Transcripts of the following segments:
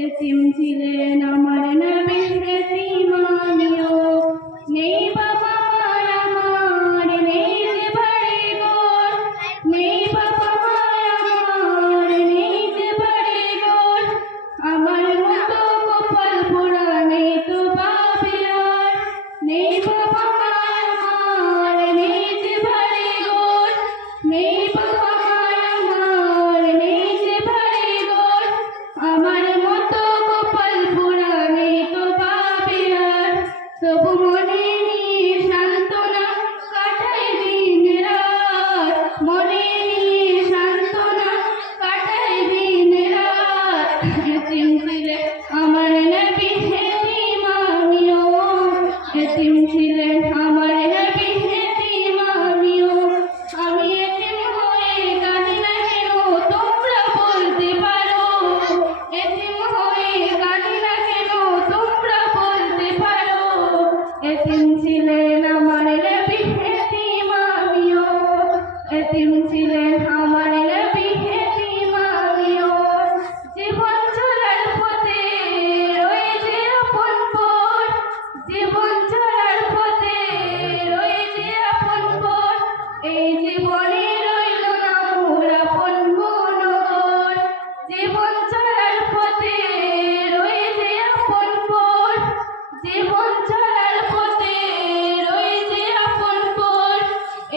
এতিম ছিলেন আমার নবী এতিম আমিও নেই বাবা মার আমার নেই যে বাড়ি ঘর নেই বাবা মার আমার নেই যে বাড়ি ঘর আমার মতো কপাল পোড়া নেই তো বাপের আর নেই বাবা মার আমার নেই যে বাড়ি ঘর নেই বাবা মার আমার নেই যে বাড়ি ঘর আমার মতো কপাল পোড়া নেই তো বাপের আর তবু মনে নিয়ে সান্ত্বনা কাটাই দিন রাত মনে নিয়ে সান্ত্বনা কাটাই দিন রাত এতিম ছিলেন আমার নবী এতিম আমিও এতিম ছিলেন আমার নবী এতিম আমিও আমি এতিম হয়ে কাঁদি না কেন তোমরা বলতে পারো এতিম হয়ে কাঁদি না কেন তোমরা বলতে পারো এতিম ছিলেন আমার নবী এতিম আমিও এতিম ছিলেন আমার নবী এতিম আমিও জীবন চলার পথে রয়েছে আপন পথ জীবন চলার পথে রয়েছে আপন পথ এই জীবনে রইল না মোর আপন মনোহর জীবন চলার পথে রয়েছে আপন পথ জীবন চলার পথে রয়েছে আপন পথ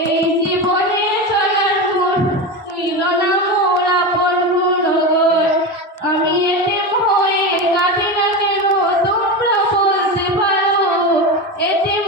এই জীবনে চলার পথ রইল না মোর আপন মনোহর আমি এতিম হয়ে কাঁদি না কেন তোমরা বলতে পারো এতিম